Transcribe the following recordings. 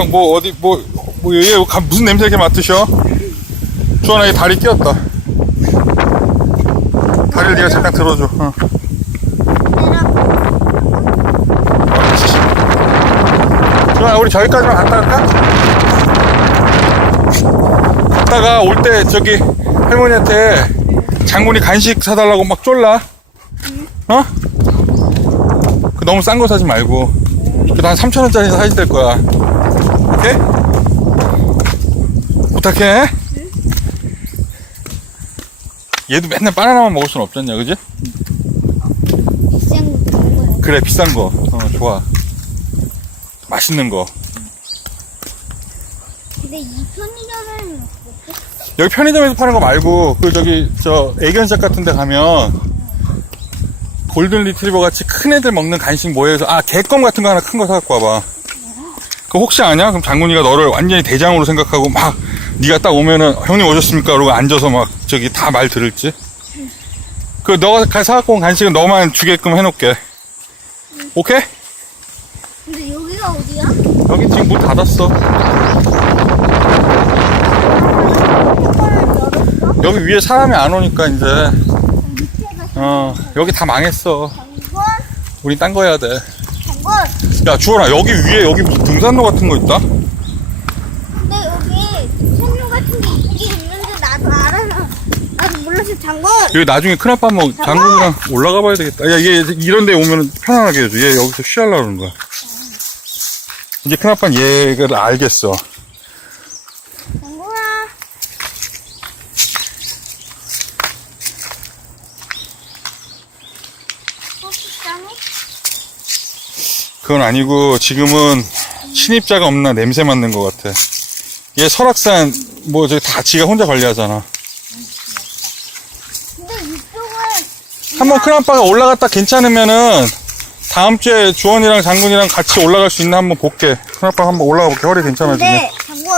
주황 뭐 어디 뭐 뭐 얘 무슨 냄새 이렇게 맡으셔? 주환아 얘 다리 끼었다. 다리를 네가 잠깐 들어줘. 어. 주환아 우리 저기까지만 갔다 갈까? 갔다가 올 때 저기 할머니한테 장군이 간식 사달라고 막 쫄라. 어? 그 너무 싼 거 사지 말고. 그래도 한 3천원짜리 사야 될 거야. 오케이? 부탁해. 얘도 맨날 바나나만 먹을 순 없잖냐, 그지? 비싼 거 그런 거야. 그래, 비싼 거. 어, 좋아. 맛있는 거. 근데 이 편의점은 없어? 여기 편의점에서 파는 거 말고, 그, 저기, 저, 애견샵 같은 데 가면, 골든 리트리버 같이 큰 애들 먹는 간식 뭐해서, 아, 개껌 같은 거 하나 큰 거 사갖고 와봐. 그 혹시 아냐? 그럼 장군이가 너를 완전히 대장으로 생각하고 막, 네가 딱 오면은, 형님 오셨습니까? 그러고 앉아서 막, 저기 다 말 들을지? 그, 너가 가- 사갖고 온 간식은 너만 주게끔 해놓게. 오케이? 근데 여기가 어디야? 여기 지금 문 닫았어. 여기 위에 사람이 안 오니까 이제, 밑에가 어, 여기 다 망했어. 우리 딴 거 해야 돼. 야, 주원아, 여기 위에 여기 무슨 등산로 같은 거 있다? 근데 여기 선물 같은 게 있긴 있는데 나도 알아서 나도 몰라서 장군! 여기 나중에 큰아빠 한번 장군이랑 올라가 봐야 되겠다. 야, 얘 이런 데 오면 편안하게 해줘. 얘 여기서 쉬하려고 그러는 거야. 이제 큰아빠는 얘를 알겠어. 장군아 혹시 짱이? 그건 아니고 지금은 신입자가 없나 냄새 맡는 것 같아. 얘 설악산 뭐 저기 다 지가 혼자 관리하잖아. 근데 이쪽은 한번 큰 아빠가 올라갔다 괜찮으면은 다음 주에 주원이랑 장군이랑 같이 올라갈 수 있나 한번 볼게. 큰 아빠 한번 올라가 볼게. 허리 괜찮아지면. 근데 장군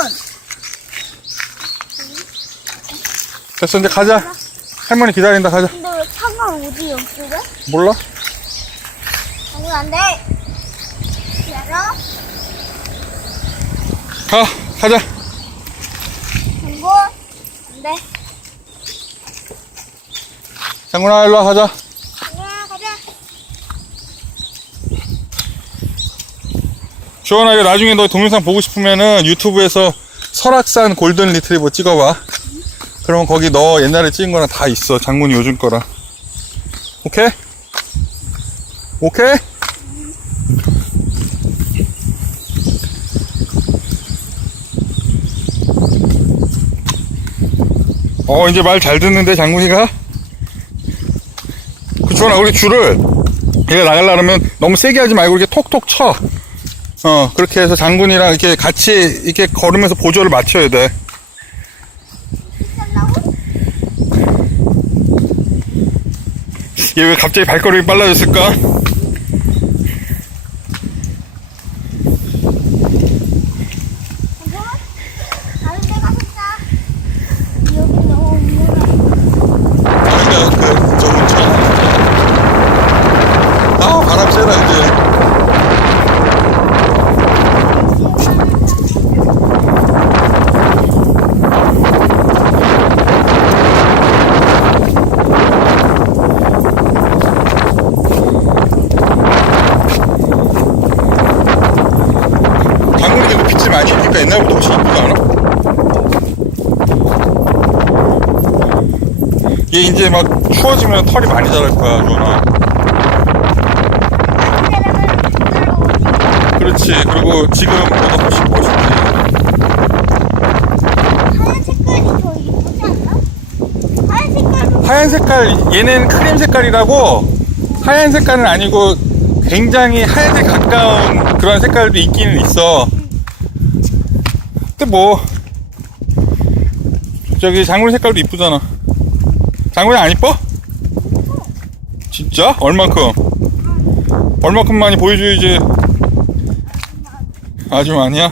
됐어 이제 가자. 할머니 기다린다 가자. 근데 왜 차가 어디 옆쪽에? 몰라? 장군 안돼 열어 가 가자. 장군 안 돼 장군아 일로 와 가자. 장군아 가자 주원아 이거 나중에 너 동영상 보고 싶으면은 유튜브에서 설악산 골든 리트리버 찍어봐. 그러면 거기 너 옛날에 찍은 거랑 다 있어. 장군이 요즘 거랑. 오케이? 오케이? 어 이제 말 잘 듣는데 장군이가? 그 주원아 우리 줄을 얘가 나가려면 너무 세게 하지 말고 이렇게 톡톡 쳐. 어, 그렇게 해서 장군이랑 이렇게 같이 이렇게 걸으면서 보조를 맞춰야 돼. 얘 왜 갑자기 발걸음이 빨라졌을까? 장군 다른 데 가서 싸 여기 너무 위험해 아니야, 그, 저 운천. 아, 바람 쐬라, 이제. 장군이 근데 빛을 많이 입니까? 옛날보다 훨씬 이쁘지 않아? 얘 이제 막 추워지면 털이 많이 자랄 거야, 주원아. 그렇지. 그리고 색깔이 더 이쁘지 않나? 하얀 색깔, 얘는 크림 색깔이라고 하얀 색깔은 아니고 굉장히 하얀에 가까운 그런 색깔도 있기는 있어. 근데 뭐, 저기 장군 색깔도 이쁘잖아. 장군이 안 이뻐? 진짜? 얼만큼? 얼만큼 많이 보여줘야지. 아주 많이야?